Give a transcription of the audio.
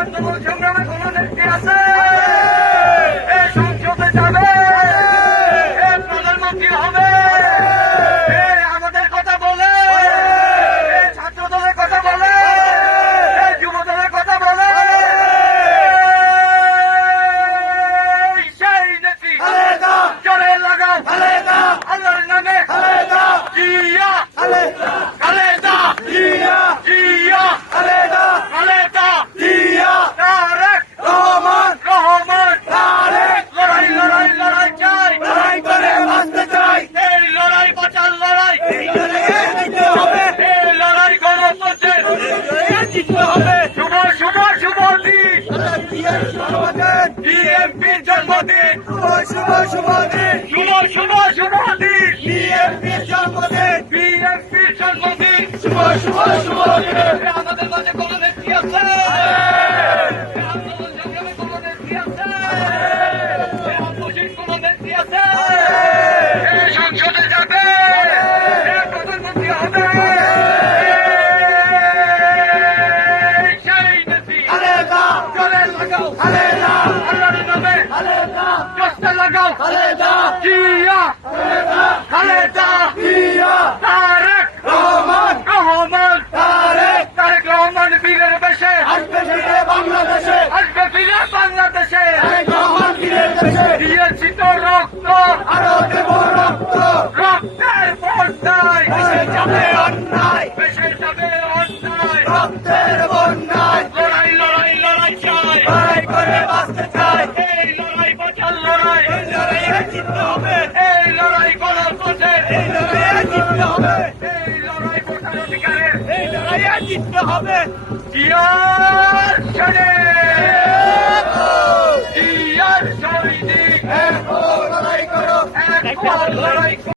আন্দোলন সংগ্রামে কোন নেত্রী আছে? সংসদে যাবে, প্রধানমন্ত্রী হবে, আমাদের কথা বলে, ছাত্র দলের কথা বলে, যুব দলের কথা বলে, সেই নেত্রী জোরে লাগাও আল্লাহর নামে জিয়া খালেদা জিয়া জিয়া খালেদা জিয়া তারেক রহমান তারেক লড়াই লড়াই লড়াই চাই, লড়াই করে বাঁচতে চাই, এই লড়াই বাঁচার লড়াই, এই লড়াই গণতন্ত্রের জিততে হবে। শুভ শুভ শুভ দিন বিএনপির জন্মদিন, শুভ শুভ দিন, শুভ শুভ শুভ দিন বিএনপির জন্মদিন, বিএনপির জন্মদিন, শুভ শুভ শুভ দিন। আমাদের মাঝে কোন নেত্রী আছে? আন্দোলন সংগ্রামে কোন নেত্রী আছে? অপোজিট কোন নেত্রী আছে? সংসদে যাবে, প্রধানমন্ত্রী হবে, সেই নেত্রী খালেদা জোরে লাগাও খালেদা আল্লাহর নামে খালেদা জোরে লাগাও খালেদা জিয়া খালেদা জিয়া তারেক রহমান তারেক রহমান বীরের বেশে আসবে ফিরে বাংলাদেশে, আসবে ফিরে বাংলাদেশে, রহমান বীরের বেশে দিয়েছি তো রক্ত, আরো দেব রক্ত, রক্তের বন্যায় ভেসে যাবে অন্যায়, ভেসে যাবে অন্যায়, রক্তের বন্যায় লড়াই লড়াই লড়াই চাই, লড়াই করে বাঁচতে চাই, এই লড়াই বাঁচার লড়াই, এই লড়াইয়ে জিততে হবে, এই লড়াই গণতন্ত্রের, এই লড়াইয়ে জিততে হবে, এই লড়াই ভোটার অধিকারের, এই লড়াইয়ে জিততে হবে। জিয়ার শরীর জিয়ার শরীর লড়াই করো, লড়াই করো।